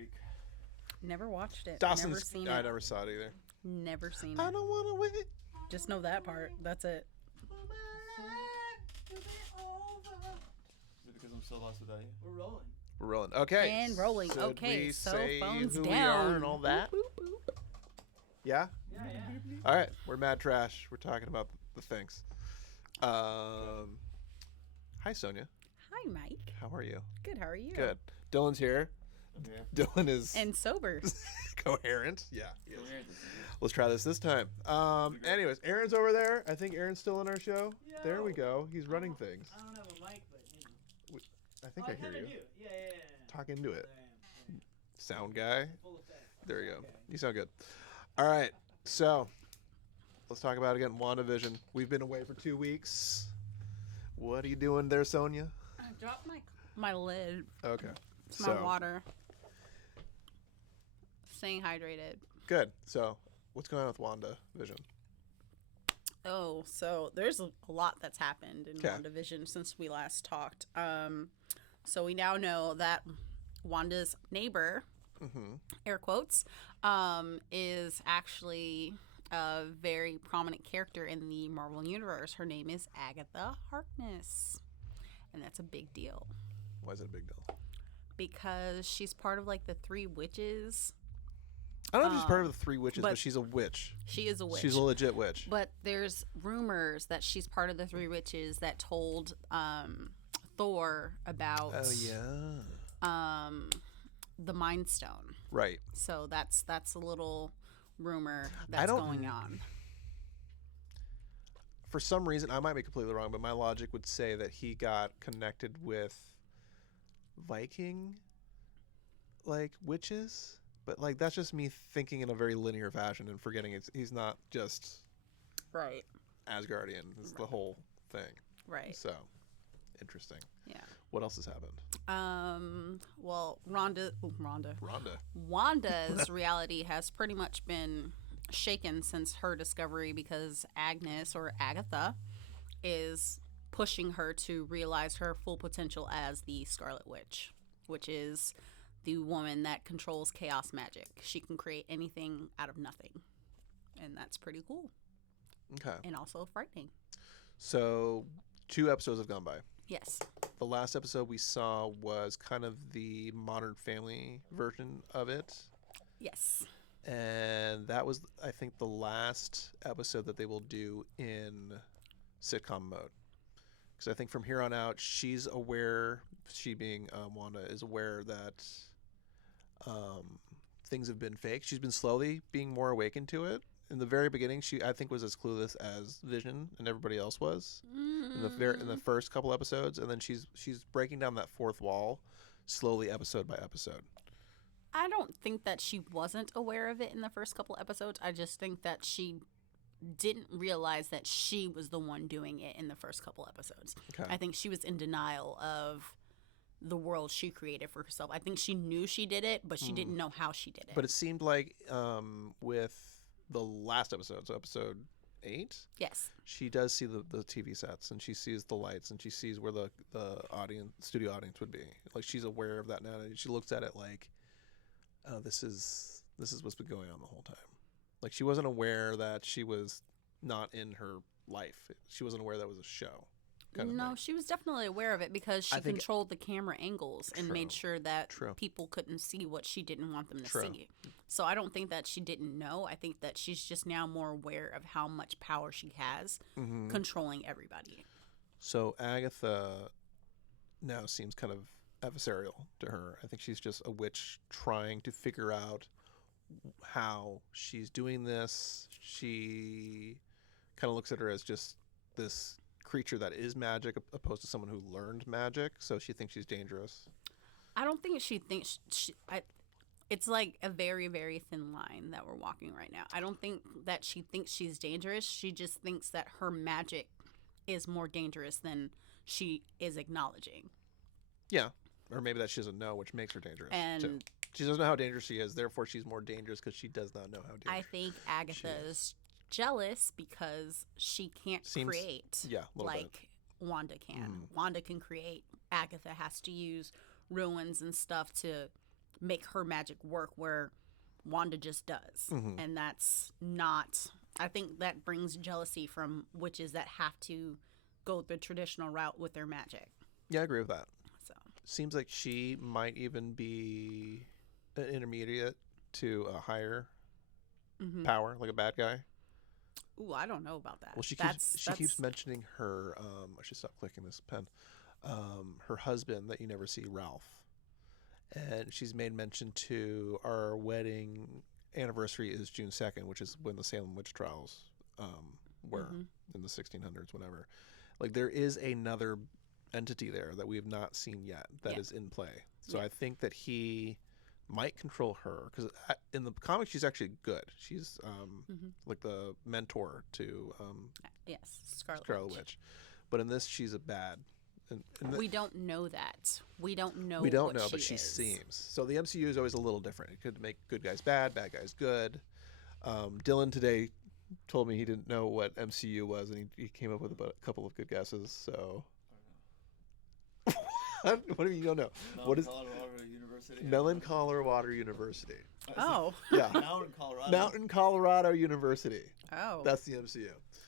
Creek. Never watched it. Dawson's. Never seen it. I never saw it either. Never seen it. I don't want to wait. Just know that part. That's it. Is it because I'm so lost without you? We're rolling. We're rolling. Okay. And rolling. Should Okay, we so say phones who down. we are and all that? Boop, boop, boop. Yeah? Yeah. All right. We're MadTrash. We're talking about the things. Hi, Sonja. Hi, Mike. How are you? Good. How are you? Good. Dylan's here. Yeah. Dylan is And sober. coherent. Yeah. he is. Coherent, this is it. Let's try this time. Anyways, Aaron's over there. I think Aaron's still in our show. There we go. He's running things. I don't have a mic, but you know. I think I hear kinda you. do. Yeah. Talk into it. I am. Sound guy. Full effect. There you go. Okay. You sound good. All right. So let's talk about it again. WandaVision. We've been away for 2 weeks. What are you doing there, Sonja? I dropped my lid. Okay. It's my water. Staying hydrated. Good. So what's going on with WandaVision? Oh, so there's a lot that's happened in 'Kay. WandaVision since we last talked. So we now know that Wanda's neighbor, air quotes, is actually a very prominent character in the Marvel Universe. Her name is Agatha Harkness. And that's a big deal. Why is it a big deal? Because she's part of like the three witches. I don't know if she's part of the three witches, but but she's a witch. She is a witch. She's a legit witch. But there's rumors that she's part of the three witches that told Thor about the Mind Stone. Right. So that's a little rumor I that's don't- going on. For some reason, I might be completely wrong, but my logic would say that he got connected with Viking, like, witches. But, like, that's just me thinking in a very linear fashion and forgetting he's not just Right. Asgardian. It's the whole thing. Right. So, interesting. Yeah. What else has happened? Well, Rhonda's reality has pretty much been shaken since her discovery because Agnes or Agatha is pushing her to realize her full potential as the Scarlet Witch, which is the woman that controls chaos magic. She can create anything out of nothing. And that's pretty cool. Okay. And also frightening. So, 2 episodes have gone by. Yes. The last episode we saw was kind of the Modern Family version of it. Yes. And that was, I think, the last episode that they will do in sitcom mode. Because I think from here on out, she's aware, she being Wanda, is aware that things have been fake. She's been slowly being more awakened to it. In the very beginning, she, I think, was as clueless as Vision and everybody else was in the first couple episodes. And then she's breaking down that fourth wall slowly, episode by episode. I don't think that she wasn't aware of it in the first couple episodes. I just think that she didn't realize that she was the one doing it in the first couple episodes. Okay. I think she was in denial of the world she created for herself. I think she knew she did it, but she didn't know how she did it. But it seemed like with the last episode, so episode 8, yes. she does see the TV sets and she sees the lights and she sees where the studio audience would be. Like, she's aware of that now, and she looks at it like, oh, this is what's been going on the whole time. Like, she wasn't aware that she was not in her life. She wasn't aware that was a show. Kind of No, thing. she was definitely aware of it because she I think- controlled the camera angles and made True. sure that True. people couldn't see what she didn't want them to True. see. So I don't think that she didn't know. I think that she's just now more aware of how much power she has controlling everybody. So Agatha now seems kind of adversarial to her. I think she's just a witch trying to figure out how she's doing this. She kind of looks at her as just this creature that is magic opposed to someone who learned magic, so she thinks she's dangerous. I don't think she thinks it's like a very, very thin line that we're walking right now. I don't think that she thinks she's dangerous. She just thinks that her magic is more dangerous than she is acknowledging. Yeah. Or maybe that she doesn't know, which makes her dangerous. And too. She doesn't know how dangerous she is, therefore she's more dangerous because she does not know how dangerous. I think Agatha is jealous because she can't create yeah, a little like Wanda can. Wanda can create. Agatha has to use ruins and stuff to make her magic work where Wanda just does. Mhm. And that's not, I think that brings jealousy from witches that have to go the traditional route with their magic. Yeah, I agree with that. So Seems like she might even be an intermediate to a higher power, like a bad guy. ooh, I don't know about that. Well, she That's- keeps mentioning her. I should stop clicking this pen. Her husband that you never see, Ralph, and she's made mention to our wedding anniversary is June 2nd, which is when the Salem witch trials were in the 1600s, whatever. Like there is another entity there that we have not seen yet that is in play. So I think that he might control her because in the comics she's actually good. She's like the mentor to yes, Scarlet Witch. But in this she's a bad. And we don't know that. We don't know. we don't what know, but she is. seems. So the MCU is always a little different. It could make good guys bad guys good. Dylan today told me he didn't know what MCU was, and he came up with a couple of good guesses. So, what do you don't know? What is Colorado University? Melon Colorado University? Oh. Yeah, Mountain, Colorado. Mountain Colorado University. Oh. That's the MCU.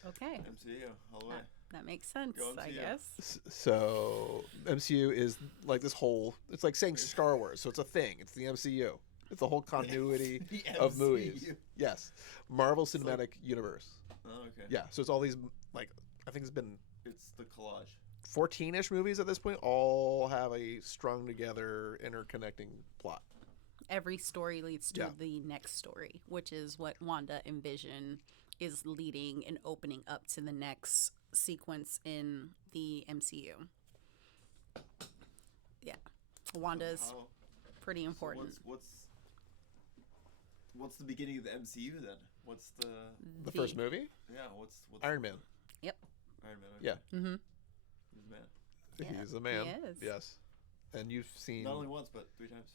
Okay. MCU, all the way. That makes sense, Go I MCU. guess. So MCU is like this whole. It's like saying Star Wars. So it's a thing. It's the MCU. It's the whole continuity The of MCU. movies. Yes, Marvel Cinematic Universe. Oh, okay. Yeah, so it's all these like I think it's been It's the collage. 14-ish movies at this point. All have a strung together, interconnecting plot. Every story leads to Yeah. the next story, which is what Wanda and Vision is leading and opening up to the next sequence in the MCU. Yeah. Wanda's How- pretty so important. what's the beginning of the MCU then? What's the The first movie, what's Iron Man. Yep. Iron Man? Okay. Yeah. Mm-hmm. He's the man. Yeah, He's a man. he is. Yes. And you've seen. Not only once, but 3 times.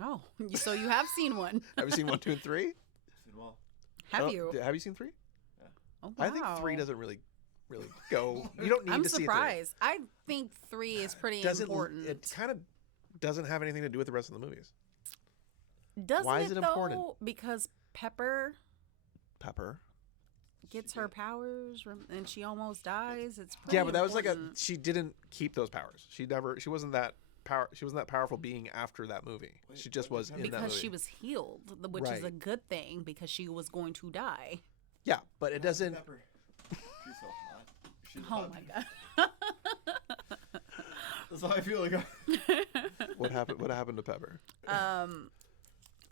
Oh, so you have seen one. Have you seen 1, 2, and 3? I've seen them all. Have you? Have you seen 3? Oh, wow. I think 3 doesn't really go. You don't need I'm to see 3. surprised. I think 3 is pretty important. It kind of doesn't have anything to do with the rest of the movies. Doesn't why is it though? important? Because Pepper Pepper. gets her powers and she almost dies. It's pretty Yeah, but that was like important. she didn't keep those powers. She wasn't that powerful being after that movie. Wait, She just what was did in that because movie. she was healed, which is a Right. good thing because she was going to die. Yeah, but it doesn't. Pepper. She's so hot. She's Oh hot. my god. That's how I feel like. What happened to Pepper?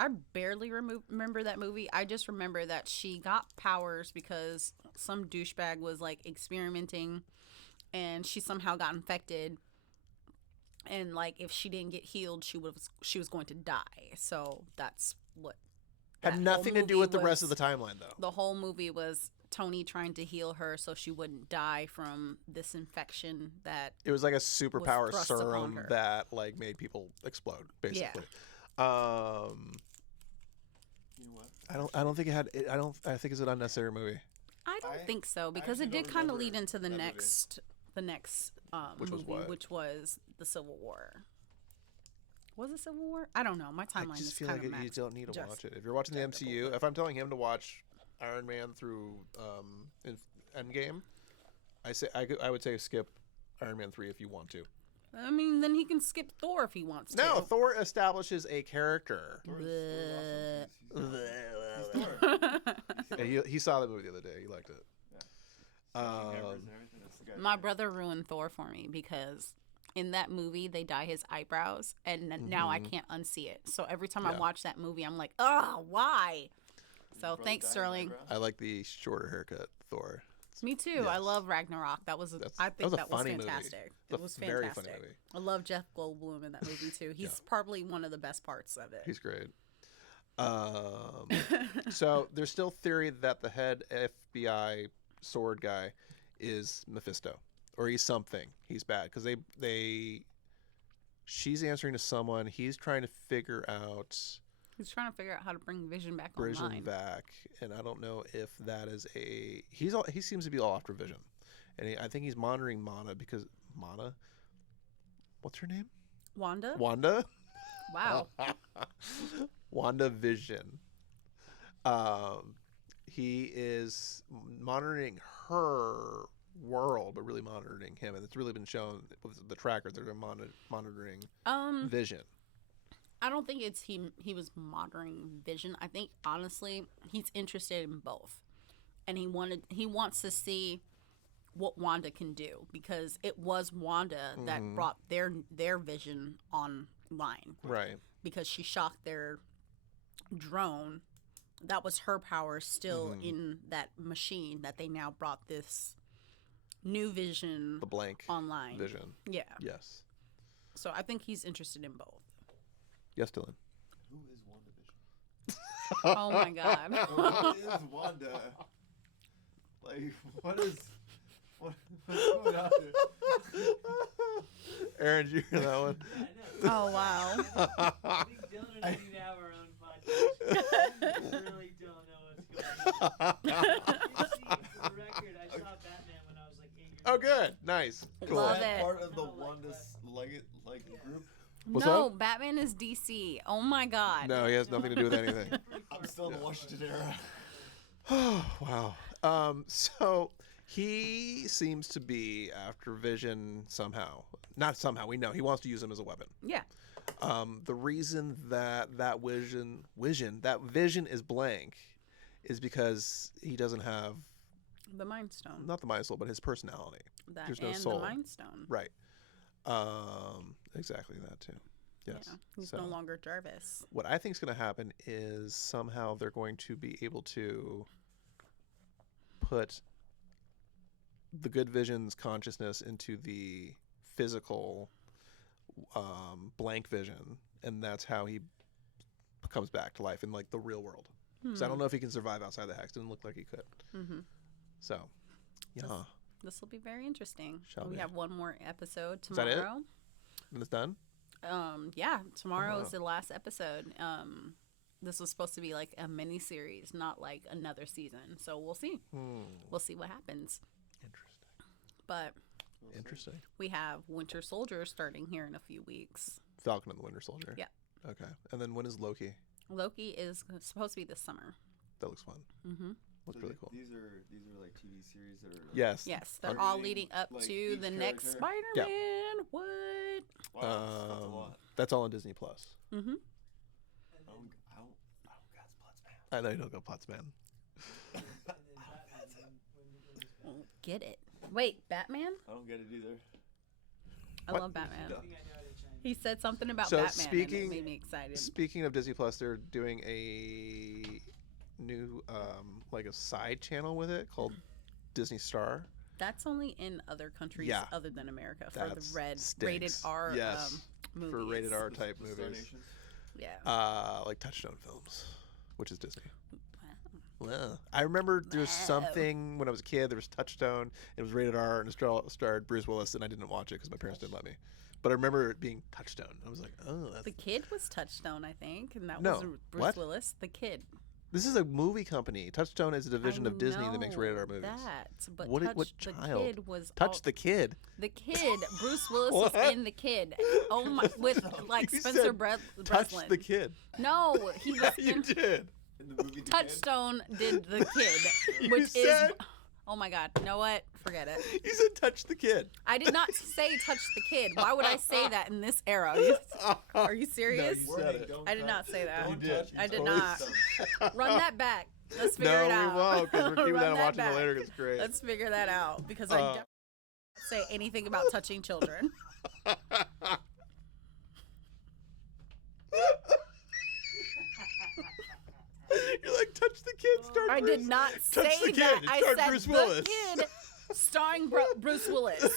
I barely remember that movie. I just remember that she got powers because some douchebag was like experimenting and she somehow got infected. And like if she didn't get healed, she was going to die. So that's what Had that nothing whole to do movie with the rest of was. the timeline, though. The whole movie was Tony trying to heal her so she wouldn't die from this infection that It was like a superpower thrust upon serum her. that like made people explode, basically. Um, You know what? I don't think it had. I think it's an unnecessary movie. I don't I think so because it actually did don't kind of remember lead into the that movie. next Which was movie, what? which was the Civil War. Was it Civil War? I don't know. My I timeline just is feel kind like of you don't need to just watch it. If you're watching the MCU, if I'm telling him to watch Iron Man through Endgame, I would say skip Iron Man 3 if you want to. I mean, then he can skip Thor if he wants to. No, Thor establishes a character. Thor is Bleh. awesome. Yeah, he saw the movie the other day. He liked it. Cameras and everything. That's the guy. My brother ruined Thor for me because in that movie they dye his eyebrows, and now I can't unsee it. So every time I Yeah. watch that movie, I'm like, oh, why? So Brother thanks, dyed Sterling. eyebrows? I like the shorter haircut Thor. Me too. I Yes. love Ragnarok. I think that was a that was funny movie. fantastic. It's a It was very fantastic. funny movie. I love Jeff Goldblum in that movie too. He's probably one of the best parts of it. He's great. So there's still theory that the head FBI sword guy is Mephisto, or he's something. He's bad because she's answering to someone. He's trying to figure out He's trying to figure out how to bring Vision back Vision online. back, and I don't know if that is he seems to be all after Vision, and I think he's monitoring Mana because Mana, what's her name? Wanda? Wanda. Wow. WandaVision. He is monitoring her world, but really monitoring him, and it's really been shown with the trackers. They're monitoring Vision. I don't think it's he was monitoring Vision. I think honestly he's interested in both, and he wants to see what Wanda can do, because it was Wanda that brought their Vision online, Right. because she shocked their drone. That was her power still in that machine that they now brought this new Vision, The blank online. Vision. Yeah. Yes. So I think he's interested in both. Yes, Dylan. Who is WandaVision? Oh my God. What is Wanda? Like, what's going on here? Aaron, did you hear that one? Yeah, I know. Oh wow. I think Dylan and I need to have our own podcast. We really don't know what's going on. You see, for the record, I saw Batman when I was like 8 years Oh, old. good. Nice. Cool. Love Is that it. part of the Kinda like Wanda's like group? What's No, up? Batman is DC. Oh my God. No, he has nothing to do with anything. Pretty far I'm still in the from Washington era. Wow. So he seems to be after Vision somehow. Not somehow. We know he wants to use him as a weapon. Yeah. The reason that vision is blank is because he doesn't have The Mind Stone. not the mind soul, but his personality. That there's no and soul. the Mind Stone. Right. Exactly that too. Yes. Yeah. He's So no longer Jarvis. what I think is going to happen is somehow they're going to be able to put the good Vision's consciousness into the physical blank Vision, and that's how he comes back to life in like the real world. So I don't know if he can survive outside the hex. Didn't look like he could. Mm-hmm. So, yeah, This will be very interesting. Shall we be. have one more episode that it? tomorrow. and it's done. Yeah, tomorrow wow. is the last episode. This was supposed to be like a mini series, not like another season. So we'll see. We'll see what happens. Interesting. But Interesting. we have Winter Soldier starting here in a few weeks. Falcon and the Winter Soldier. Yeah. Okay. And then when is Loki? Loki is supposed to be this summer. That looks fun. Mm-hmm. Looks really cool. These are like TV series that are. Yes. Yes, they're Are all they, leading up like, to each the next character? Spider-Man. What? Wow, that's a lot. That's all on Disney Plus. Mm-hmm. And then, I don't got plots, man. I know you don't go plots, man. and then Batman. When Get it. Wait, Batman? I don't get it either. I What? love Batman. Yeah. I think I know how to chime in. He said something about So Batman and speaking- it made me excited. Speaking of Disney Plus, they're doing a new like a side channel with it called Disney Star. That's only in other countries Yeah. other than America for That the rated stinks. R Yes. movies. For rated R The type Star movies. Nations? Yeah. Like Touchstone Films, which is Disney. Wow. Well, I remember there was Wow. something when I was a kid. There was Touchstone. It was rated R and it starred Bruce Willis, and I didn't watch it because my parents didn't let me. But I remember it being Touchstone. I was like, oh, that's... The Kid was Touchstone, I think, and that No. was Bruce What? Willis. The Kid. This is a movie company. Touchstone is a division I of Disney that makes know rated R movies. That, but What Touch, what the child? Kid was Touch the Kid. The Kid. Bruce Willis was What? in The Kid. Oh my! With like You Spencer said Touch Breslin. the Kid. No, he was You in did. In the movie The Kid? Touchstone. Did The Kid, You which said- is. Oh my God! You know what? Forget it. You said Touch the Kid. I did not say touch the kid. Why would I say that in this era? Are you serious? you said it. Don't I did touch- not say that. don't You did. touch, I did totally not. stumped. Run that back. Let's figure No, it we out. won't because we're keeping Run that and watching back. it later. It's great. Let's figure that out because I Uh, definitely don't say anything about touching children. You're like, touch the kid, start I Bruce. did not Touch say the kid. that. It I starred said Bruce the Willis. kid starring Bruce Willis.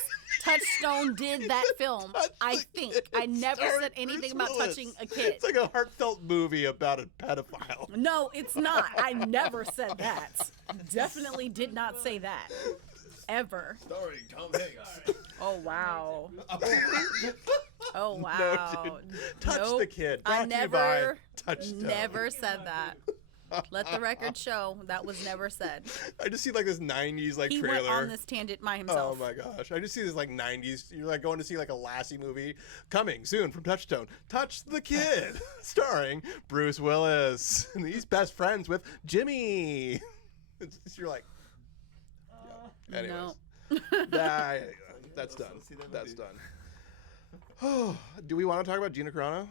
Touchstone did that film. Touch I the think. Kid. I never Starring said anything Bruce about Willis. touching a kid. It's like a heartfelt movie about a pedophile. No, it's not. I never said that. Definitely did not say that. Ever. Starring Tom Hanks. Oh, wow. Oh, wow. No, dude. Touch Nope. the Kid. I Brought to you by never, Touchstone. never said that. Let the record show that was never said. I just see like this 90s like He trailer. went on this tangent by himself. Oh my gosh. I just see this like 90s. You're like going to see like a Lassie movie coming soon from Touchstone. Touch the Kid, starring Bruce Willis. And he's best friends with Jimmy. You're like, yeah. Anyways. No. That's done. Let's see that That's movie. done. Do we want to talk about Gina Carano?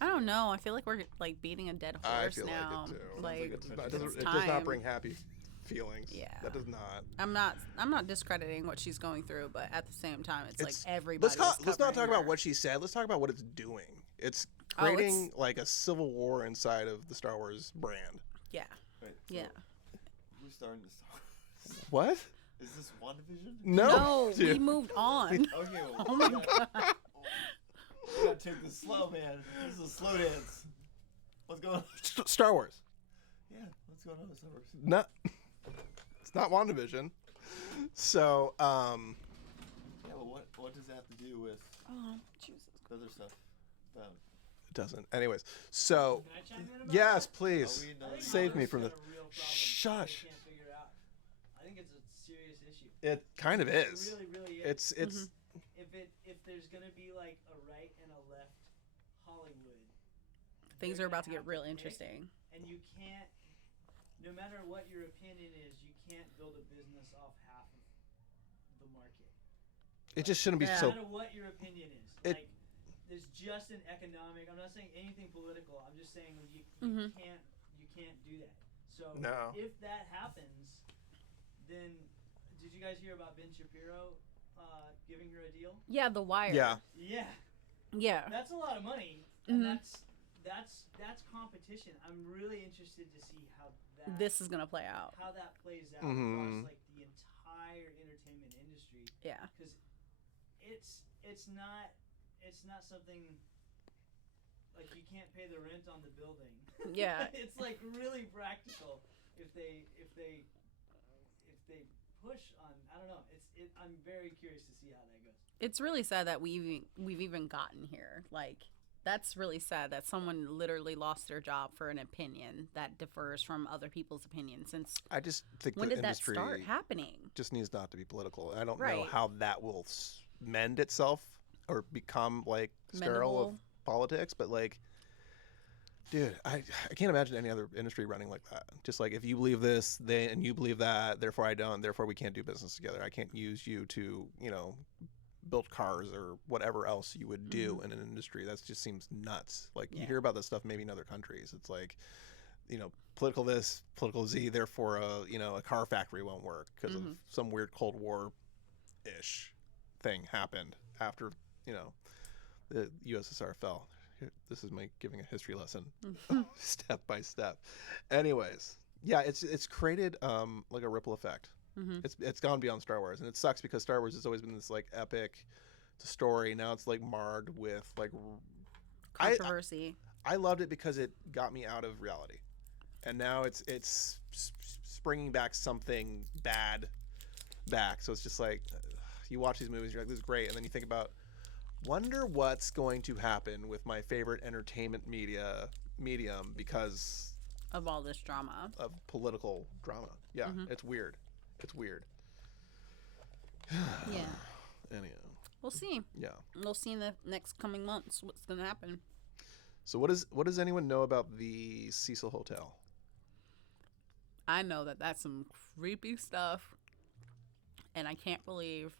I don't know. I feel like we're like beating a dead I horse feel now. like it too. Like, It does time. not bring happy feelings. Yeah. That does not. I'm not discrediting what she's going through, but at the same time, it's like Let's everybody. let's not talk about what she said. Let's talk about what it's doing. It's creating like a civil war inside of the Star Wars brand. Yeah. Wait, so Yeah. Who's starting this song? What? Is this WandaVision? No. we dude. moved on. Okay, well, Oh my we gotta take this slow, man. This is a slow dance. What's going on? Star Wars. Yeah, what's going on with Star Wars? Not. It's not WandaVision. So, Yeah, well, what does that have to do with Oh, Jesus. other stuff? it doesn't. Anyways, so Can I chime in about yes, that? please Are we I think save me Congress from got this. a real problem Shush. they can't figure out. I think it's a serious issue. It kind of It is. really is. It's If there's gonna be like a right and a left Hollywood, Things they're are about to gonna get have real pick, interesting. and you can't. No matter what your opinion is, you can't build a business off half of the market. it just shouldn't be Yeah. so. No matter what your opinion is, It- like there's just an economic. I'm not saying anything political. I'm just saying you Mhm. can't do that. So No. if that happens, then did you guys hear about Ben Shapiro giving her a deal? Yeah, The Wire. Yeah. Yeah, Yeah. that's a lot of money, and Mhm. that's competition. I'm really interested to see how that This is gonna play out. how that plays out Mhm. across like the entire entertainment industry. Yeah. Because it's not something like you can't pay the rent on the building. Yeah. It's like really practical if they push on. I don't know. I'm very curious to see how that goes. It's really sad that we've even gotten here. Like, that's really sad that someone literally lost their job for an opinion that differs from other people's opinions. Since I just think when the did that industry start happening? just needs not to be political. I don't know Right. how that will mend itself or become like sterile of Mendable. politics, but like, dude, I can't imagine any other industry running like that. Just like, if you believe this, and you believe that, therefore I don't, therefore we can't do business together. I can't use you to, build cars or whatever else you would do in an industry. That just seems nuts. Like, you Yeah. hear about this stuff maybe in other countries. It's like, political this, political Z, therefore a car factory won't work because of some weird Cold War-ish thing happened after, the USSR fell. This is my giving a history lesson step by step. Anyways, yeah, it's created like a ripple effect. It's gone beyond Star Wars, and it sucks because Star Wars has always been this like epic story. Now it's like marred with like Controversy. I loved it because it got me out of reality, and now it's springing back something bad back. So it's just like, you watch these movies, you're like, this is great, and then you think about, wonder what's going to happen with my favorite entertainment medium because Of all this drama. of political drama. Yeah, it's weird. It's weird. Yeah. Anyhow, We'll see. yeah. We'll see in the next coming months what's going to happen. So what does anyone know about the Cecil Hotel? I know that that's some creepy stuff. And I can't believe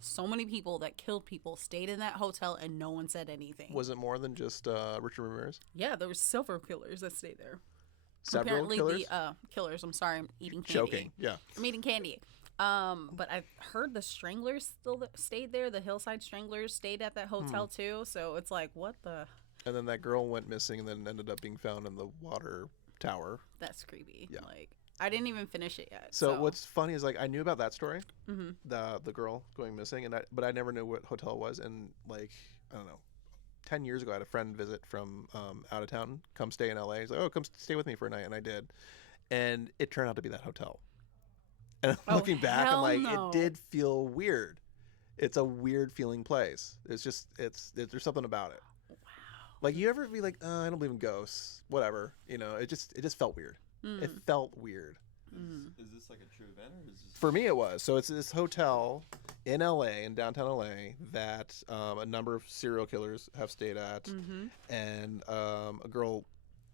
so many people that killed people stayed in that hotel and no one said anything. Was it more than just Richard Ramirez? Yeah, there were several killers that stayed there. Several Apparently killers? the killers, I'm sorry, I'm eating candy. Joking. Yeah. I'm eating candy. But I heard the Stranglers still stayed there. The Hillside Stranglers stayed at that hotel too. So it's like, what the? And then that girl went missing and then ended up being found in the water tower. That's creepy. Yeah. Like, I didn't even finish it yet. So what's funny is, like, I knew about that story, Mhm. the girl going missing, but I never knew what hotel it was. And like, I don't know, 10 years ago, I had a friend visit from out of town, come stay in LA. He's like, oh, come stay with me for a night, and I did, and it turned out to be that hotel. And Oh, looking back, I'm hell like, no. it did feel weird. It's a weird feeling place. It's just there's something about it. Wow. Like, you ever be like, I don't believe in ghosts, whatever. You know, it just felt weird. It felt weird. Is this like a true event, or is this? For me, it was. So it's this hotel in LA, in downtown LA, that a number of serial killers have stayed at, and a girl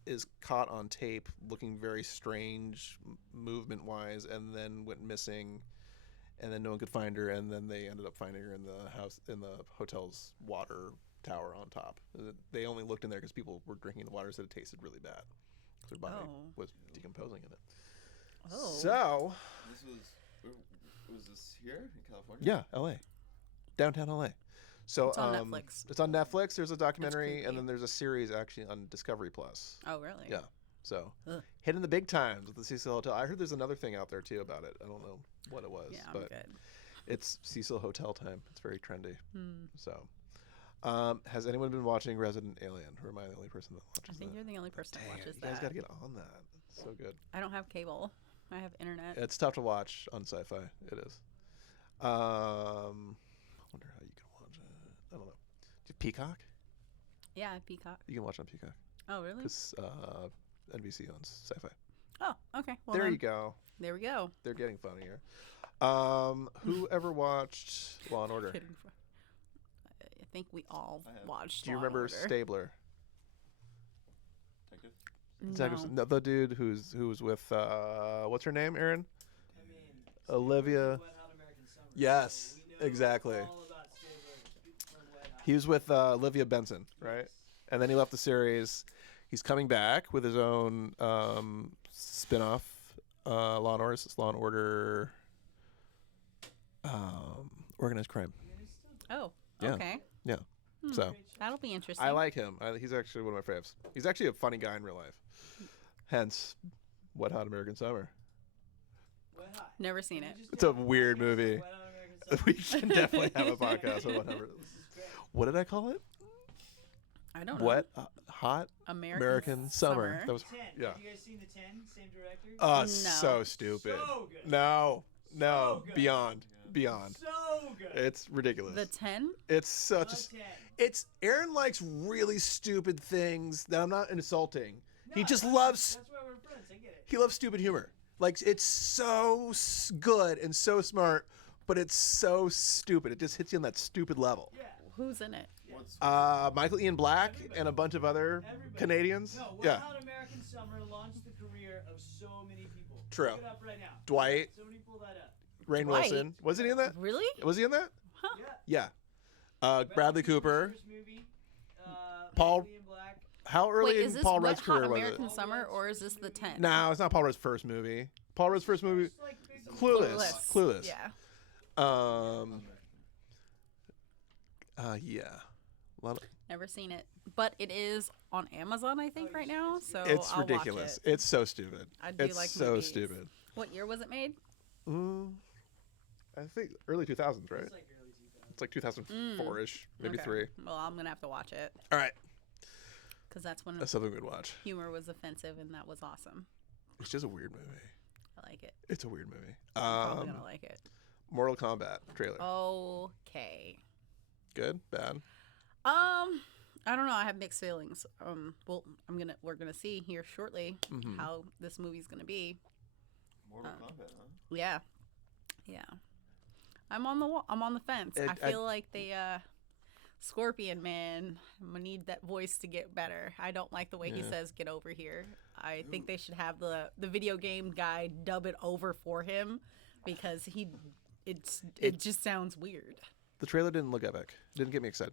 is caught on tape looking very strange, movement-wise, and then went missing, and then no one could find her, and then they ended up finding her in the hotel's water tower on top. They only looked in there because people were drinking the water, so it tasted really bad. Their body was decomposing in it. Oh. So. Was this here in California? Yeah, LA. Downtown LA. So It's on Netflix. It's on Netflix. There's a documentary, creepy. and then there's a series actually on Discovery Plus. Oh, really? Yeah. So Ugh. hitting the big times with the Cecil Hotel. I heard there's another thing out there too about it. I don't know what it was, Yeah, I'm but good. it's Cecil Hotel time. It's very trendy. So, has anyone been watching Resident Alien? Or am I the only person that watches I think that? you're the only person that Dang, watches you guys that. got to get on that. It's so good. I don't have cable. I have internet. It's tough to watch on Sci-Fi. It is. I wonder how you can watch it. I don't know. Do you have Peacock? Yeah, Peacock. You can watch on Peacock Oh, really? because NBC owns Sci-Fi. Oh, okay. Well, There then, you go. There we go. They're getting funnier. Who ever watched Law and Order? Kidding. I think we all I have. watched. Do you Law and remember Order. Stabler? Detective? No. The dude who was with what's her name, Aaron? I mean, Olivia. Wet Hot American Summer. Yes, So we know exactly. all about Stabler from Wet Hot. He was with Olivia Benson, right? And then he left the series. He's coming back with his own spin-off, Law and Order. It's Law and Order, Organized Crime. Oh, Yeah. okay. Yeah. Hmm. So That'll be interesting. I like him. He's actually one of my faves. He's actually a funny guy in real life. Hence, Wet Hot American Summer. Wet Hot. Never seen Can it. we just It's do a weird podcast movie. on Wet Hot American Summer? We can definitely have a podcast on whatever. This is great. What did I call it? I don't know. Wet Hot American Summer. That was 10. yeah. Have you guys seen the 10? Same director? Oh, No. so stupid. So good. No, So good. beyond. So good. It's ridiculous. The 10? It's such a. The 10. It's Aaron likes really stupid things that I'm not insulting. He No, just that's- loves. That's why we're friends. I get it. He loves stupid humor. Like it's so good and so smart, but it's so stupid. It just hits you on that stupid level. Yeah. Who's in it? Michael Ian Black and a bunch of other Everybody. Canadians. No, Wet Yeah. Hot American Summer launched the career of so many people. True. Look it up right now. Dwight, Somebody pull that up. Rainn Dwight? Wilson. Was he in that? Really? Was he in that? Yeah. Yeah. Bradley Cooper. First movie. Paul- Michael Ian Black. How early Wait, is in this Paul Wet Rudd's Hot career was American it? Summer or is this the 10? No, it's not Paul Rudd's first movie. Paul Rudd's first movie, It's like big- Clueless. Yeah. Yeah. A lot of- Never seen it. But it is on Amazon, I think, right now. So it's I'll ridiculous. Watch it. It's so stupid. I do It's like so movies. stupid. What year was it made? I think early 2000s, right? It's like early 2000s. It's like 2004-ish, maybe Okay. 3. Well, I'm going to have to watch it. All right. Because that's when That's something we'd watch. humor was offensive and that was awesome. It's just a weird movie. I like it. It's a weird movie. I'm probably going to like it. Mortal Kombat trailer. Okay. Good? Bad? I don't know. I have mixed feelings. Well, we're gonna see here shortly Mm-hmm. how this movie's gonna be. Mortal Kombat, huh? Yeah, yeah. I'm on the fence. I feel like Scorpion Man. I'm gonna need that voice to get better. I don't like the way he says "get over here." I think they should have the video game guy dub it over for him because it just sounds weird. The trailer didn't look epic. Didn't get me excited.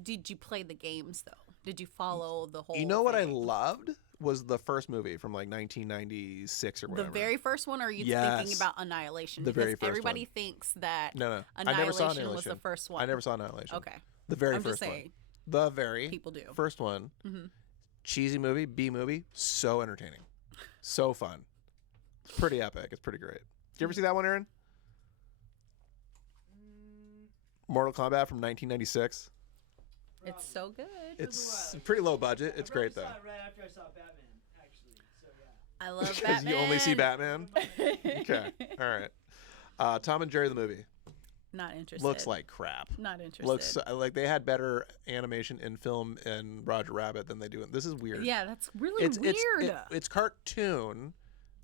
Did you play the games though? Did you follow the whole? You know what I thing? loved was the first movie from like 1996 or whatever. The very first one, or are you Yes. thinking about Annihilation? The Because very first everybody one. thinks that No. I Annihilation, never saw was Annihilation. the first one. I never saw Annihilation. Okay. The very I'm first just saying, one. The very people do. first one. Mhm. Cheesy movie, B movie, so entertaining. So fun. It's pretty epic. It's pretty great. Did you ever see that one, Aaron? Mortal Kombat from 1996. It's so good. It's pretty low budget. It's great though. I saw it right after I saw Batman, actually. So yeah. I love Because Batman. you only see Batman. Okay. All right. Tom and Jerry the movie. Not interested. looks like crap. Not interested. Looks like they had better animation in film in Roger Rabbit than they do in. This is weird. Yeah, that's really weird. It's cartoon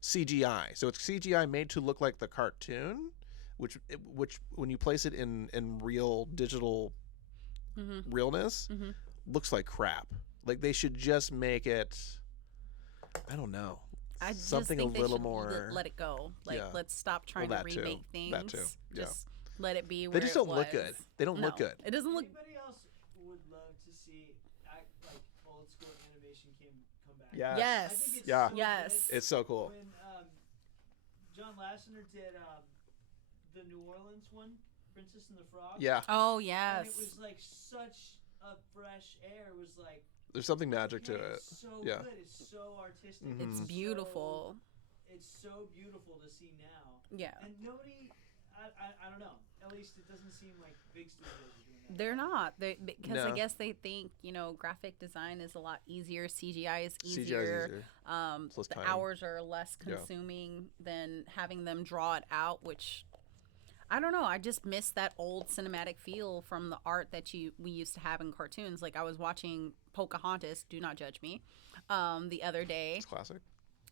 CGI, so it's CGI made to look like the cartoon, which when you place it in real digital realness, looks like crap. Like they should just make it. I don't know. I just something think a little they should more. let it go. Like Yeah. let's stop trying Well, to that too. remake things. That too. Yeah. Just let it be. They Where just it don't look was. good. They don't look No, good. It doesn't look. Anybody else would love to see like old school animation come back? Yeah. Yes. I think it's Yeah. so Yes. good. It's so cool. When John Lasseter did the New Orleans one, Princess and the Frog. Yeah. Oh And yes. it was like such a fresh air. It was like There's something magic to man, it. It's so Yeah. good. It's so artistic. Mhm. It's Mhm. beautiful. It's so beautiful to see now. Yeah. And nobody, I don't know. At least it doesn't seem like big studios are doing that. They're not. Because I No. guess they think graphic design is a lot easier. CGI is CGI is easier. easier. The less time. hours are less Yeah. consuming than having them draw it out, which I don't know. I just miss that old cinematic feel from the art that we used to have in cartoons. Like I was watching Pocahontas, do not judge me, the other day, It's classic.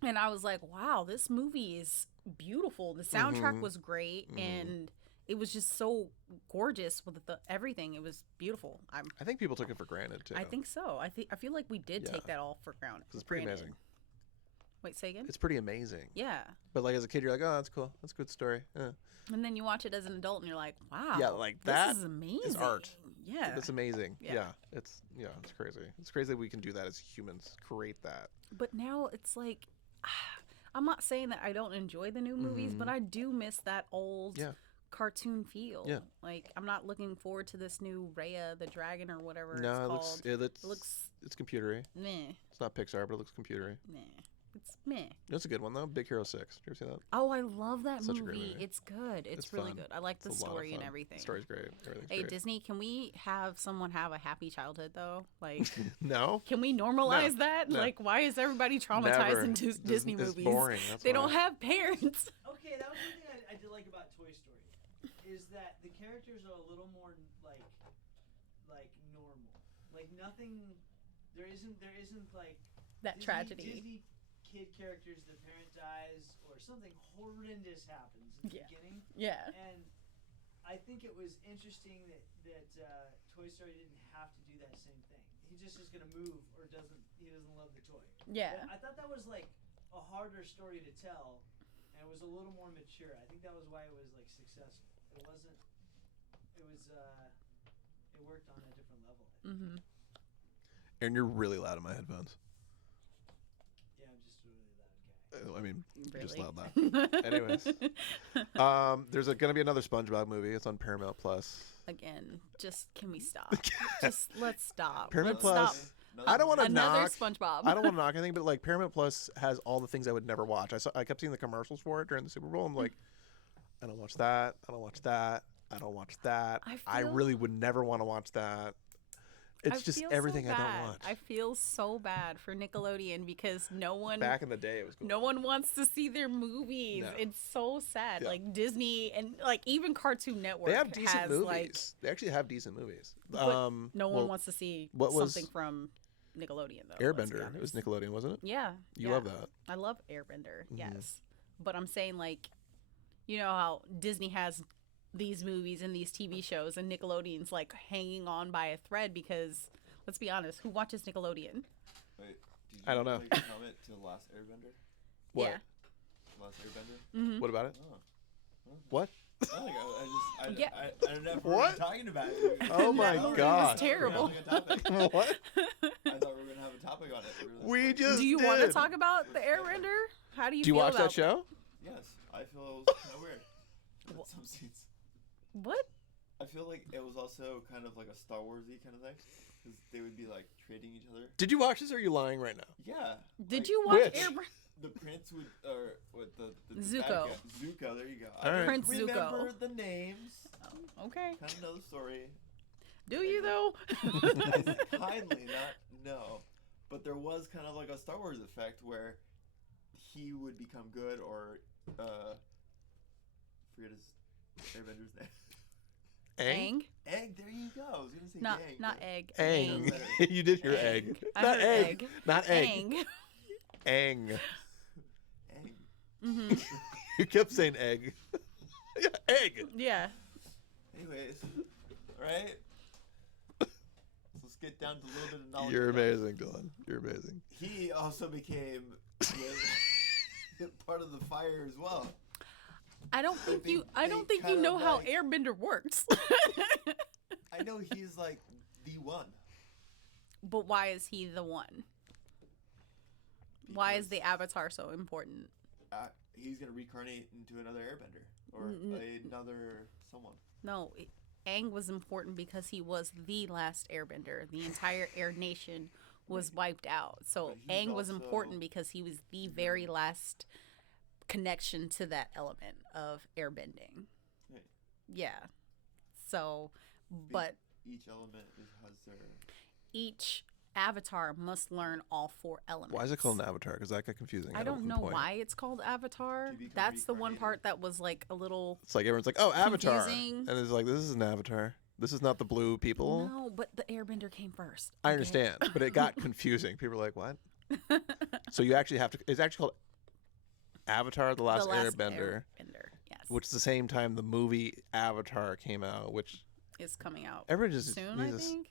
and I was like, wow, this movie is beautiful. The soundtrack Mhm. was great, Mhm. and it was just so gorgeous with everything. It was beautiful. I think people took it for granted too. I think so. I feel like we did take Yeah. that all for granted. 'Cause it's pretty granted. amazing. Wait, say again? It's pretty amazing. Yeah. But like as a kid, you're like, oh, that's cool. That's a good story. Yeah. And then you watch it as an adult and you're like, wow. Yeah, like that This is amazing. art. Yeah. It's amazing. Yeah. Yeah. It's crazy. It's crazy that we can do that as humans. Create that. But now it's like, I'm not saying that I don't enjoy the new movies, but I do miss that old Yeah. cartoon feel. Yeah. Like, I'm not looking forward to this new Raya the Dragon or whatever it's No, called. it looks it's computery. meh. It's not Pixar, but it looks computery. Meh. It's meh. It's a good one though. Big Hero 6. Did you ever see that? Oh, I love that Such a movie. great movie. It's good. It's It's really fun. good. I like the It's a lot of story and fun. everything. The story's great. Everything's Hey, great. Disney, can we have someone have a happy childhood though? Like, No. can we normalize that? no. Like, why is everybody traumatized Never. in Disney It's movies? boring. That's They why. don't have parents. Okay, that was one thing I did like about Toy Story, is that the characters are a little more like normal. Like nothing. There isn't like That tragedy. Disney kid characters, the parent dies or something horrendous happens in the Yeah. beginning, Yeah. and I think it was interesting that Toy Story didn't have to do that same thing. He just is gonna move or he doesn't love the toy. Yeah. But I thought that was like a harder story to tell, and it was a little more mature. I think that was why it was like successful. It wasn't. It was. It worked on a different level. Mm-hmm. Aaron, you're really loud in my headphones. Yeah, I'm just a really loud guy. I mean, you're just Really? loud that. Anyways. There's going to be another SpongeBob movie. It's on Paramount Plus. Again, just can we stop? Just let's stop. Paramount Let's Plus. stop. I don't want to Another knock. SpongeBob. I don't want to knock anything, but like Paramount Plus has all the things I would never watch. I kept seeing the commercials for it during the Super Bowl. I'm like, I don't watch that. I don't watch that. I don't watch that. I feel- really would never want to watch that. It's I just feel everything so I bad. don't watch. I feel so bad for Nickelodeon because no one Back in the day, it was cool. no one wants to see their movies. No. It's so sad. Yeah. Like Disney and like even Cartoon Network They have decent has movies. like They actually have decent movies. But no one well, wants to see what was- something from Nickelodeon though. let's be Airbender. It was honest. Nickelodeon, wasn't it? Yeah. You yeah. love that. I love Airbender, Mhm. yes. But I'm saying, like, you know how Disney has these movies and these TV shows, and Nickelodeon's, like, hanging on by a thread because, let's be honest, who watches Nickelodeon? Wait, did you I don't know. Like, comment to Last Airbender? What? Yeah. Last Airbender? Mm-hmm. What about it? Oh. What? Nothing. I Yeah. don't know if What? we're talking about it. Oh my No, it was God. terrible. We're gonna have, like, a topic. What? I thought we were gonna have a topic on it. We just Do you want to did. talk about the Airbender? How do you Do you feel watch about that show? Yes, I feel it was kind of weird. In some scenes. What? I feel like it was also kind of like a Star Warsy kind of thing, because they would be like trading each other. Did you watch this or are you lying right now? Yeah. Did like, you watch Which? Airbender? The prince would, or what the Zuko. bad guy- Zuko. There you go. All right. Prince remember Zuko. the names. Oh, okay. Kind of know the story. Do you, though? Kindly, not no. But there was kind of like a Star Wars effect where he would become good or forget his Airbender's name. Aang? Egg. There you go. I was gonna say Not gang, not but- egg. Aang. Aang. You did hear Aang. egg. I Not heard egg. egg. Not egg. Aang. Aang. Egg. Mm-hmm. You kept saying egg. Yeah, egg. Yeah. Anyways, all right. Let's get down to a little bit of knowledge. You're about- amazing, Dylan. You're amazing. He also became part of the fire as well. I don't think think I they don't think you kinda know how like- Airbender works. I know he's like the one. But why is he the one? Why is Because, the Avatar so important? He's gonna reincarnate into another Airbender or another someone. No, Aang was important because he was the last Airbender. The entire Air Nation was wiped out. So But he's Aang was also- important because he was the very last connection to that element of airbending. Right. Yeah. So, but Each element has their. each avatar must learn all 4 elements. Why is it called an avatar? Because that got confusing. I at don't one know point. why it's called Avatar. To become That's the one reincarnated. part that was like a little. It's like everyone's like, oh, Avatar. Confusing. And it's like, this is an avatar. This is not the blue people. No, but the Airbender came first. I okay? understand, but it got confusing. People are like, what? So you actually have to. It's actually called Avatar: The Last Airbender, Yes. which is the same time the movie Avatar came out, which is coming out everyone just soon, needs I to think.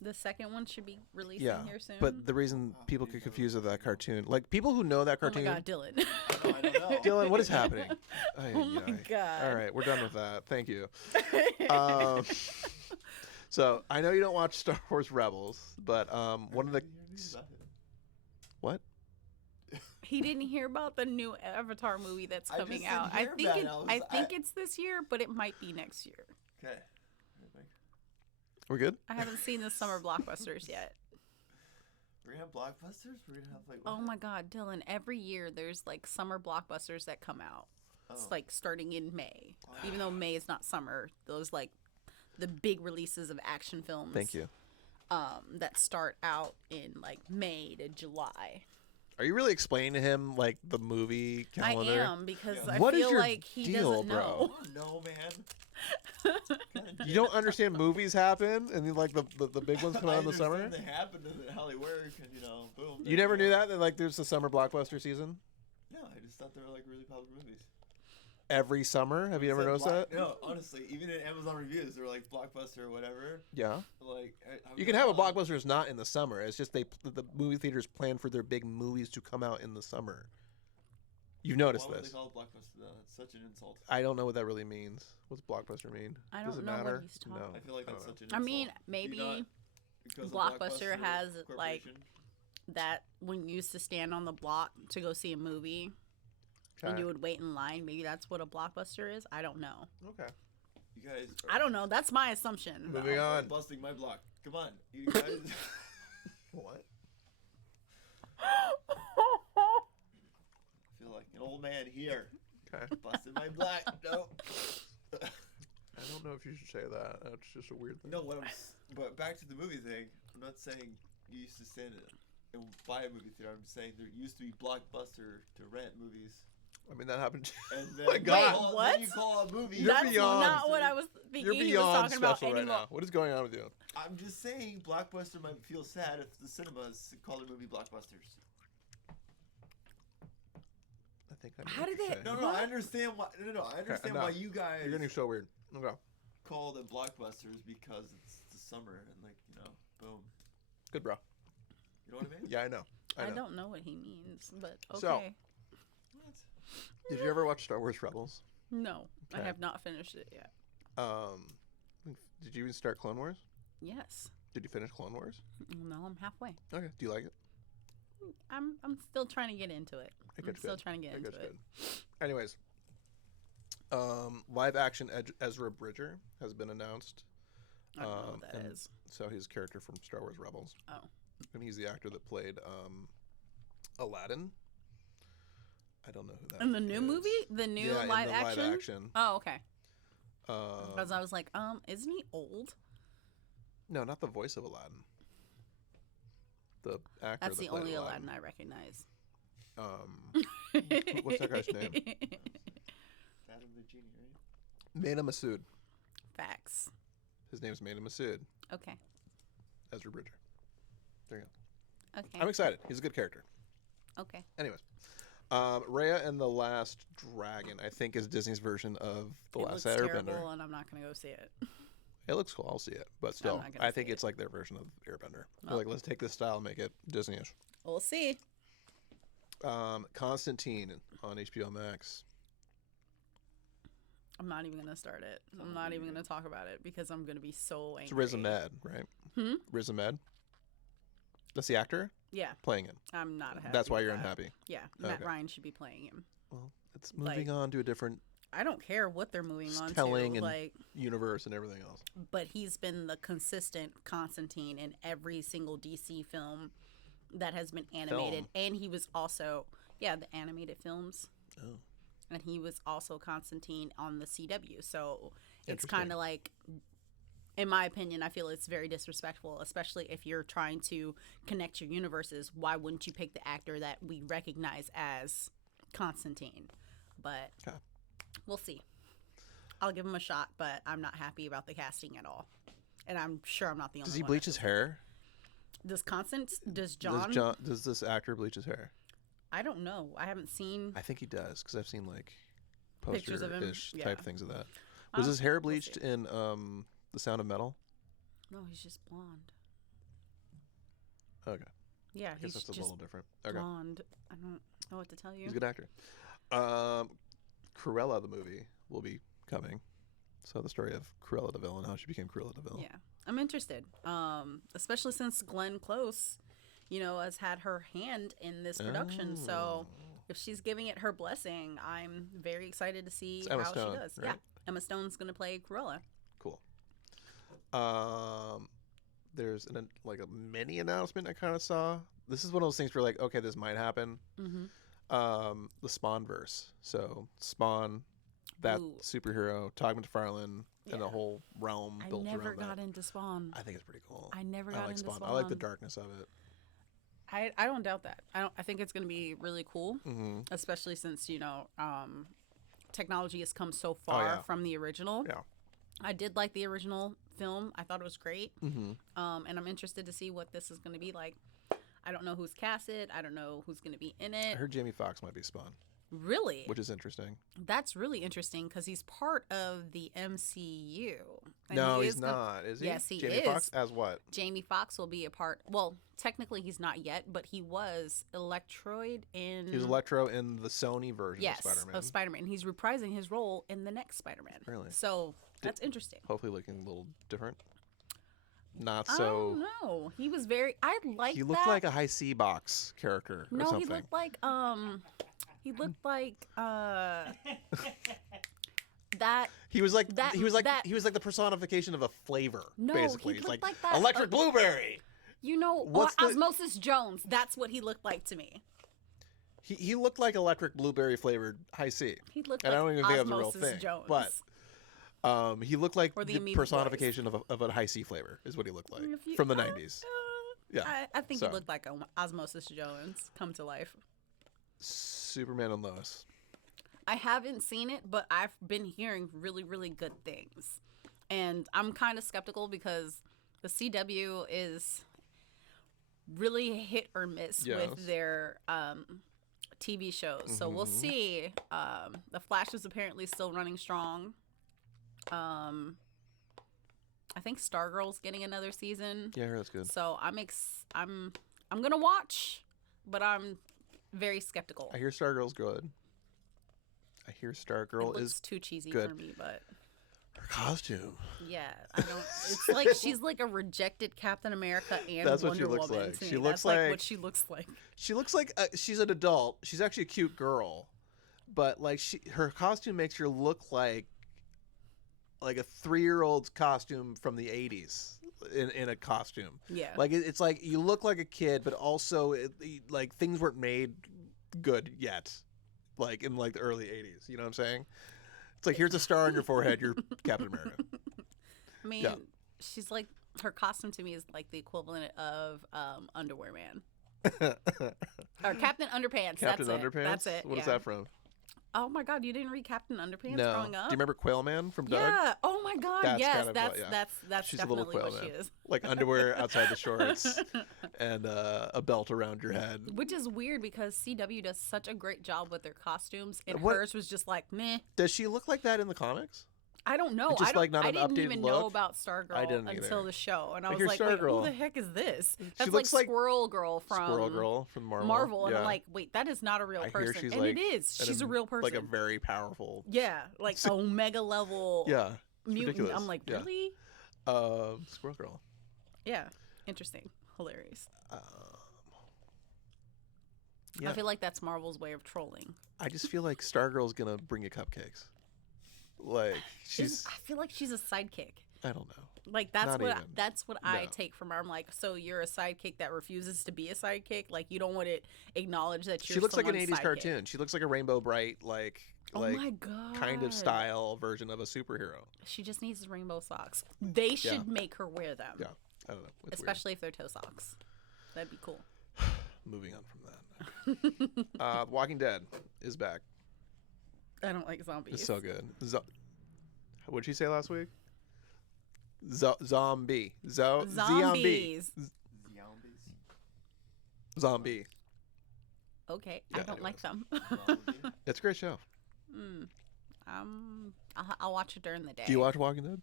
The second one should be releasing yeah. here soon. But the reason people get confused with that cartoon, like people who know that oh my cartoon, god, Dylan. I don't know. Dylan, what is happening? Ay, Oh my ay. god. All right, we're done with that. Thank you. So I know you don't watch Star Wars Rebels, but one of the what? He didn't hear about the new Avatar movie that's I just coming didn't out. hear about it. I think it's this year, but it might be next year. Okay. We're good. I haven't seen the summer blockbusters yet. We're gonna have blockbusters. We're gonna have like. Oh what? my god, Dylan, every year there's like summer blockbusters that come out. It's Oh. like starting in May. Wow. Even though May is not summer, those like the big releases of action films. Thank you. That start out in like May to July. Are you really explaining to him like the movie calendar? I am because Yeah. I What is feel your like he deal, doesn't know. No, man. You don't understand movies happen and then, like the big ones come out in the summer. I understand they happen and how they work, and boom. You never knew that like there's a summer blockbuster season No, I just thought they were like really popular movies. every summer. Have you ever Said noticed that? No, honestly, even in Amazon reviews, they're like blockbuster or whatever. Yeah. Like You can have a blockbuster that's not in the summer. It's just the movie theaters plan for their big movies to come out in the summer. You've noticed Why would this. they call it blockbuster though? That's such an insult. I don't know what that really means. What's blockbuster mean? I Does don't it know what matter? he's talking No. I feel like I that's don't such an I insult. mean, Do maybe not- because of Blockbuster has, like, Corporation. that when you used to stand on the block to go see a movie and Okay. you would wait in line, maybe that's what a blockbuster is. I don't know. Okay. You guys. I don't know. That's my assumption. Moving though. on. Busting my block. Come on, you guys. What? I feel like an old man here. Okay. Busting my block. No. I don't know if you should say that. That's just a weird thing. No, but back to the movie thing. I'm not saying you used to stand and buy a movie theater. I'm saying there used to be Blockbuster to rent movies. I mean, that happened. And then My God. What? Then you call a movie. You're That's beyond. not what I was thinking You're he was beyond talking about special right anymore. now. What is going on with you? I'm just saying Blockbuster might feel sad if the cinemas call their movie Blockbusters. I think I know How what did you're they- saying. No, What? I understand why. No, I understand enough. why you guys You're getting so weird. Okay. call them Blockbusters because it's the summer and boom. Good, bro. You know what I mean? Yeah, I know. I know. don't know what he means, but okay. So- What? Did you ever watch Star Wars Rebels? No, I Okay. have not finished it yet. Did you even start Clone Wars? Yes. Did you finish Clone Wars? No, I'm halfway. Okay. Do you like it? I'm still trying to get into it. I think I'm it's still good. trying to get I think into it's it. good. Anyways, live action Ezra Bridger has been announced. I don't know what that and is. So he's a character from Star Wars Rebels. Oh. And he's the actor that played Aladdin. I don't know who that In the new is. movie? The new Yeah, in live the action? live action. Oh, okay. Because I Um, was like, isn't he old? no, not the voice of Aladdin. The actor That's that the played only Aladdin I recognize. What's that guy's name? Adam the Genie, right? Mena Massoud. Facts. His name's Maina Masood. Okay. Ezra Bridger. There you go. Okay. I'm excited. He's a good character. Okay. Anyways, Raya and the Last Dragon, I think, is Disney's version of the Last It looks Airbender. terrible, and I'm not gonna go see it. It looks cool. I'll see it, but still, not gonna I think see it's like their version of Airbender. They're Well. like, let's take this style and make it Disney-ish. We'll see. Constantine on HBO Max. I'm not even gonna start it. I'm not even gonna talk about it because I'm gonna be so angry. It's Riz Ahmed, right? Hmm? Riz Ahmed. That's the actor Yeah, playing him. I'm not happy. That's why with you're that. unhappy. Yeah, Matt Okay. Ryan should be playing him. Well, it's moving on to a different I don't care what they're moving on telling to, and like, universe and everything else. but he's been the consistent Constantine in every single DC film that has been animated, and he was also the animated films. Oh. And he was also Constantine on the CW. So it's Interesting. kind of like, in my opinion, I feel it's very disrespectful, especially if you're trying to connect your universes. Why wouldn't you pick the actor that we recognize as Constantine? But Okay. we'll see. I'll give him a shot, but I'm not happy about the casting at all. And I'm sure I'm not the only one. Does he bleach his hair? Does John? Does this actor bleach his hair? I don't know. I haven't seen. I think he does because I've seen like Pictures of him? poster-ish Yeah. type things of that. Was his hair we'll bleached see. in The Sound of Metal? No, he's just blonde. Okay. Yeah, I guess he's that's a just little different. Okay. blonde. I don't know what to tell you. He's a good actor. Cruella, the movie, will be coming. So the story of Cruella de Vil and how she became Cruella de Vil. Yeah, I'm interested. Especially since Glenn Close, has had her hand in this production. So if she's giving it her blessing, I'm very excited to see It's how Emma Stone, she does. right? Yeah, Emma Stone's gonna play Cruella. Cool. There's a mini announcement I kind of saw. This is one of those things where like, okay, this might happen. Mm-hmm. The Spawn verse. So Spawn, that Ooh. superhero, Todd McFarlane, and the Yeah. whole realm I built never around got that. into Spawn. I think it's pretty cool. I never got like into Spawn. Spawn. I like the darkness of it. I don't doubt that. I think it's gonna be really cool, Mm-hmm. especially since technology has come so far yeah. from the original. Yeah. I did like the original film. I thought it was great. Mm-hmm. And I'm interested to see what this is going to be like. I don't know who's casted. I don't know who's going to be in I it. heard Jamie Foxx might be Spawn, Really? which is interesting. That's really interesting because he's part of the MCU. And No, he he's is not. Is he? Yes, he Jamie is. Foxx as what? Jamie Foxx will be a part. Well, technically he's not yet, but he was Electroid in. He was Electro in the Sony version Yes, of Spider-Man. of Spider-Man. He's reprising his role in the next Spider-Man. Really? So that's interesting. Hopefully looking a little different. Not I so. don't know. He was very. I like. He looked that. like a high C box character or No, something. he looked like he looked like that. He was like that- he was like that- he was like the personification of a flavor. No, basically, he he's looked like, like that, electric blueberry. What's the- Osmosis Jones. That's what he looked like to me. He looked like electric blueberry flavored high C. He looked And like I don't even think that's a real Osmosis thing. Jones. But he looked like Or the the Amoeba personification of a high C flavor is what he looked like If you- from the 90s. Yeah, I think so. he looked like Osmosis Jones come to life. Superman and Lois. I haven't seen it, but I've been hearing really, really good things. And I'm kind of skeptical because the CW is really hit or miss Yes. with their TV shows. So we'll Mhm. see. The Flash is apparently still running strong. I think Stargirl's getting another season. Yeah, that's good. So I'm gonna watch, but I'm very skeptical. I hear Stargirl's good. I hear It Stargirl looks is too cheesy good. for me, but her costume. yeah, I don't. It's like she's like a rejected Captain America and That's what she Wonder looks Woman. like. To me. She looks That's like like- what she looks like. She looks like she's an adult. She's actually a cute girl, but like her costume makes her look like a 3-year-old's costume from the 80s in a costume. Yeah, Like it's like you look like a kid, but also like things weren't made good yet, like in like the early 80s. You know what I'm saying? It's like here's a star on your forehead. You're Captain America. I mean, yeah. she's like her costume to me is like the equivalent of Underwear Man or Captain Underpants. Captain that's Underpants. It. That's it. What yeah. is that from? Oh my God, you didn't read Captain Underpants No. growing up? Do you remember Quail Man from Doug? Yeah. Oh my God. That's yes. kind of That's what- yeah. that's She's a little definitely Quail what she Man. is. Like underwear outside the shorts and a belt around your head. Which is weird because CW does such a great job with their costumes, and What- hers was just like meh. Does she look like that in the comics? I don't know. It's just, I don't, like, not I an didn't updated even know look? about Stargirl I didn't until either. the show, and I Like, was here's like, wait, Stargirl. who the heck is this? That's looks like like Squirrel Girl from Squirrel Girl from Marvel. Marvel, and yeah. I'm like, wait, that is not a real I hear person, she's and like it is. She's a real person. Like a very powerful. Yeah, like Omega level. Yeah. It's Mutant. ridiculous. I'm like, Yeah. really? Squirrel Girl. Yeah, interesting, hilarious. Yeah. I feel like that's Marvel's way of trolling. I just feel like Stargirl's gonna bring you cupcakes. Like I feel like she's a sidekick. I don't know. Like that's Not what even. that's what I No. take from her. I'm like, so you're a sidekick that refuses to be a sidekick. Like you don't want to acknowledge that you're. She looks like an someone's 80s sidekick. cartoon. She looks like a Rainbow Bright, like Oh my God. kind of style version of a superhero. She just needs rainbow socks. They should make her wear them. Yeah. I don't know. It's Especially if they're toe socks. That'd be cool. weird. Moving on from that. Walking Dead is back. I don't like zombies. It's so good. What did she say last week? Zombie. Zombie. Zombies. Zombies. Zombie. Okay, Yeah, I don't like them. It's a great show. I'll watch it during the day. Do you watch Walking Dead,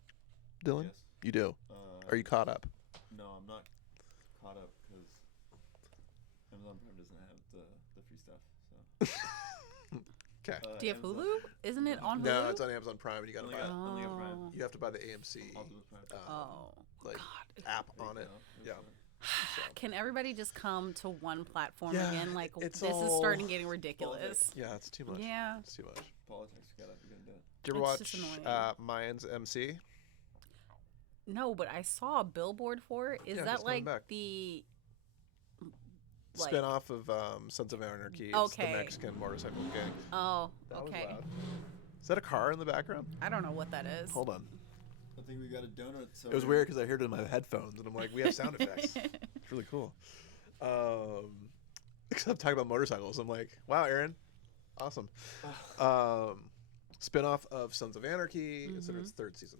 Dylan? Yes. You do. Are you caught up? No, I'm not caught up because Amazon Prime doesn't have the free stuff. So. Okay. Do you have Amazon- Hulu? Isn't it on Hulu? No, it's on Amazon Prime, and you gotta Only buy it. got- only got Prime. Oh. You have to buy the AMC I'll do it Prime. Oh, like God. app on it. Yeah. Can everybody just come to one platform Yeah, again? Like it's this is all starting getting ridiculous. Yeah, it's too much. Yeah. It's too much. Politics, you gotta do it. Did you ever It's just watch annoying. Mayans MC? No, but I saw a billboard for it. Is Yeah, that it's coming like back. the like? Spin-off of Sons of Anarchy. It's Okay. the Mexican motorcycle gang. Oh, That was okay. loud. Is that a car in the background? I don't know what that is. Hold on. I think we got a donut. So It was weird because I heard it in my headphones, and I'm like, we have sound effects. It's really cool. Except talking about motorcycles. I'm like, wow, Aaron. Awesome. Spin-off of Sons of Anarchy. It's in its third season.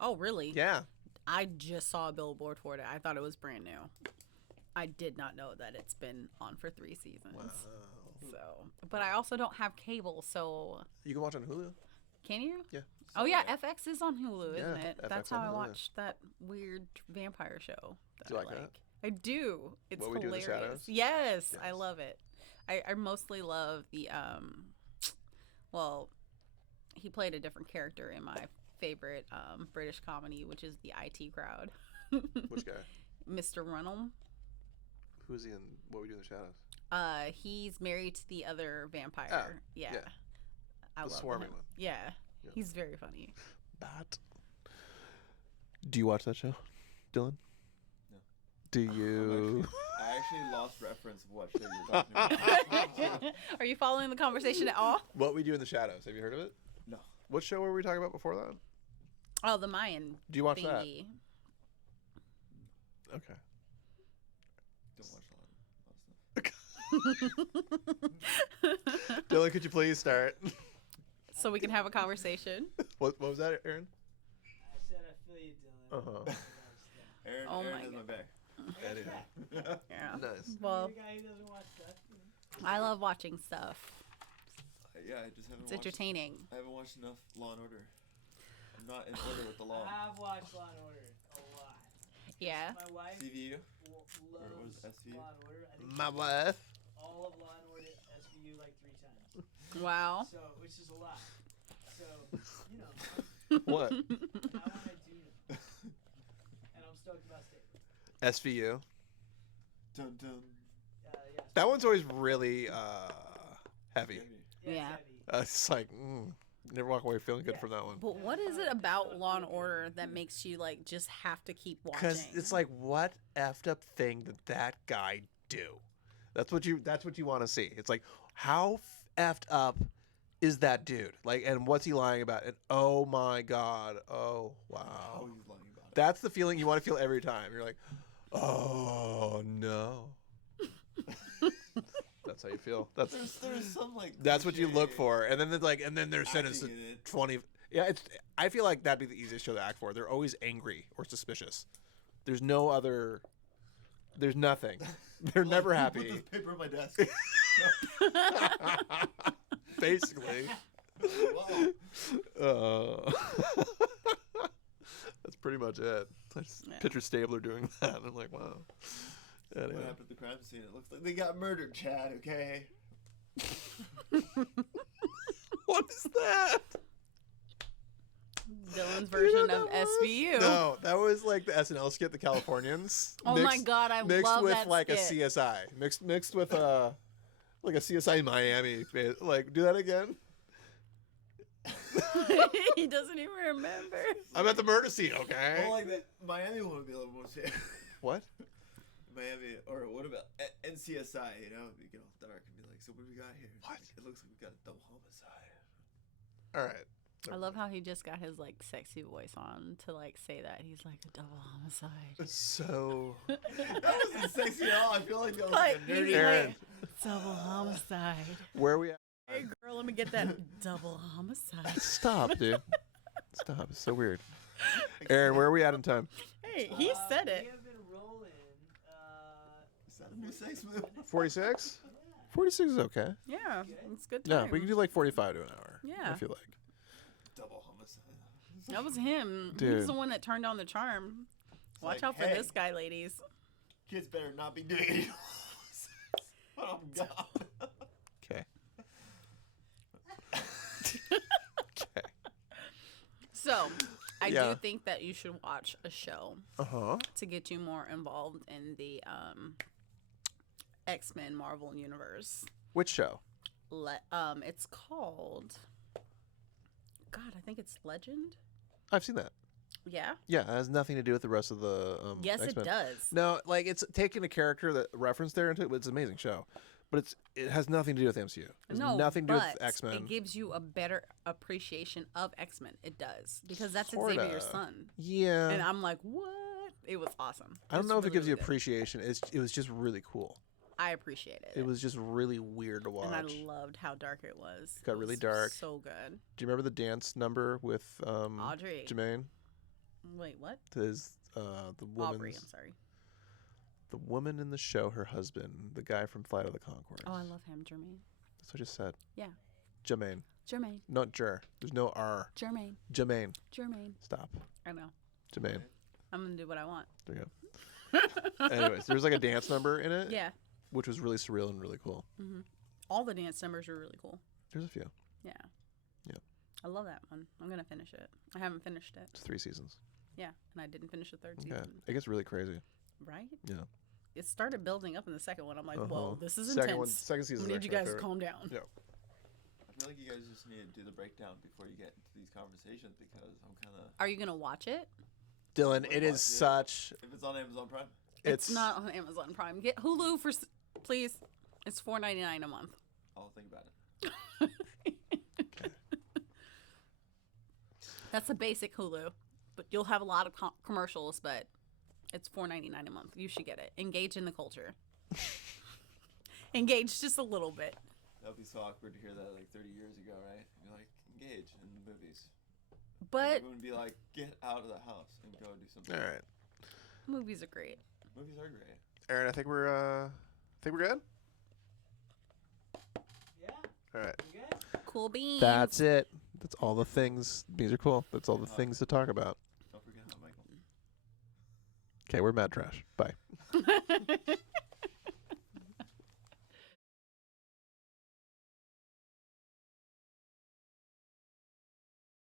Oh, really? Yeah. I just saw a billboard for it. I thought it was brand new. I did not know that it's been on for 3 seasons. Wow. So, but I also don't have cable, so You can watch on Hulu. can you? Yeah. Oh yeah, FX is on Hulu, isn't Yeah, it? FX That's on how I Hulu, yeah. watched that weird vampire show. That Do you I like that? I do. It's What We Do in the hilarious. Shadows? Yes, I Yes. love it. I mostly love the well, he played a different character in my favorite British comedy, which is the IT Crowd. Which guy? Mr. Runnell. Who's he in What We Do in the Shadows? He's married to the other vampire. Oh, yeah. yeah. I The love swarmy him. one. Yeah. Yeah. He's very funny. But do you watch that show, Dylan? No. Do you? I actually lost reference of what show you were talking about. Are you following the conversation at all? What We Do in the Shadows. Have you heard of it? No. What show were we talking about before that? Oh, the Mayan Do you watch that? thingy. Okay. Don't watch a lot of stuff. Dylan, could you please start? So we can have a conversation. What was that, Aaron? I said I feel you, Dylan. Uh-huh. Aaron, Oh Aaron my has my God. back. Eddie. Yeah. Nice. Well, You're a guy who doesn't watch stuff. I love watching stuff. Yeah, I just haven't It's watched. entertaining. I haven't watched enough Law and Order. I'm not in order with the law. I have watched Law and Order a lot. Yeah. My wife CVU. loves was it SVU? Law and Order. I think My she wife. watched all of Law and Order SVU like 3 times. Wow. So, which is a lot. So, you know, What? I want to do know. And I'm stoked about State. SVU. Dun dun. Yeah. That one's always really heavy. Yeah. It's like, never walk away feeling good Yeah. from that one. But what is it about Law and Order that makes you like just have to keep watching? Because it's like, what effed up thing did that guy do? That's what you want to see. It's like, how effed up is that dude? Like, and what's he lying about? And oh my God, oh wow. Oh, he's lying about it. That's the feeling you want to feel every time. You're like, oh no. That's how you feel. That's There's some like. that's what you look cliche for, and then they're sentenced to acting in it. 20. Yeah, I feel like that'd be the easiest show to act for. They're always angry or suspicious. There's no other. There's nothing. They're never Put happy. this paper on my desk. Basically. Wow. That's pretty much it. I just Yeah. picture Stabler doing that. And I'm like, wow. Anyway. What happened at the crime scene? It looks like they got murdered, Chad. Okay. What is that? Dylan's Do you know version what of that was? SVU. No, that was like the SNL skit, The Californians. Oh my God, I mixed love with that like skit. a CSI, mixed with like a CSI Miami. Like, do that again. He doesn't even remember. I'm at the murder scene. Okay. Well, like that Miami one would be a little more serious. What? Miami, or what about NCSI? You know, we get all dark and be like, so what do we got here? What? It looks like we got a double homicide. All right. I love how he just got his like sexy voice on to like say that he's like a double homicide. So, That wasn't sexy at all. I feel like that was like a Like, nerdy. he's Aaron. like, double homicide. where are we at? Hey girl, let me get that double homicide. Stop, dude. Stop. It's so weird. Aaron, where are we at in time? Hey, he said We it. have been rolling. Is that a new sex move? 46? Yeah. 46 is okay. Yeah, it's good No, time. we can do like 45 to an hour. Yeah. I feel like. Double homicide. That was him. Dude. He's the one that turned on the charm. Watch like, out for hey. this guy, ladies. Kids better not be doing any homicides. Oh God. Okay. Okay. So, I Yeah. do think that you should watch a show Uh huh. to get you more involved in the X-Men Marvel universe. Which show? It's called. God, I think it's Legend. I've seen that. Yeah. Yeah, it has nothing to do with the rest of the Yes, X-Men. it does. No, like it's taking a character that referenced there into it. It's an amazing show, but it has nothing to do with MCU. It has No, nothing to do with but X-Men. it gives you a better appreciation of X-Men. It does because that's Sorta. Xavier's son, Yeah, and I'm like, what? It was awesome. I don't It's know if it really, gives you really good. appreciation. It was just really cool. I appreciated it. It was just really weird to watch. and I loved how dark it was. Got It really was dark. So good. Do you remember the dance number with Audrey. Jermaine? Wait, what? His the Aubrey. woman's I'm sorry. the woman in the show, her husband, the guy from Flight of the Conchords. Oh, I love him, Jermaine. That's what I just said. Yeah. Jermaine, Jermaine. not Jer. There's no R. Jermaine. Jermaine. Jermaine. Stop. I know. Jermaine. I'm gonna do what I want. There you go. Anyways, there's like a dance number in it, Yeah. which was really surreal and really cool. hmm All the dance numbers are really cool. There's a few. Yeah. Yeah. I love that one. I'm gonna finish it. I haven't finished it. It's 3 seasons. Yeah, and I didn't finish the third Okay. season. It gets really crazy. Right? Yeah. It started building up in the second one. I'm like, whoa, Uh-huh. this is Second intense. second season. I need you guys to calm down. Yeah. I feel like you guys just need to do the breakdown before you get into these conversations because I'm kind of. Are you gonna watch it? Dylan, it is Yeah. such. If it's on Amazon Prime, It's not on Amazon Prime. Get Hulu for, please. It's $4.99 a month. I'll think about it. That's a basic Hulu, but you'll have a lot of commercials. But it's $4.99 a month. You should get it. Engage in the culture. Engage just a little bit. That would be so awkward to hear that like 30 years ago, right? You're like, engage in the movies. But Everyone would be like, get out of the house and go do something. All right, movies are great. Movies are great. Aaron. I think we're good. Yeah. All right. You good? Cool beans. That's it. That's all the things. These are cool. That's all the things to talk about. Don't forget how Michael. Okay, we're MadTrash. Bye.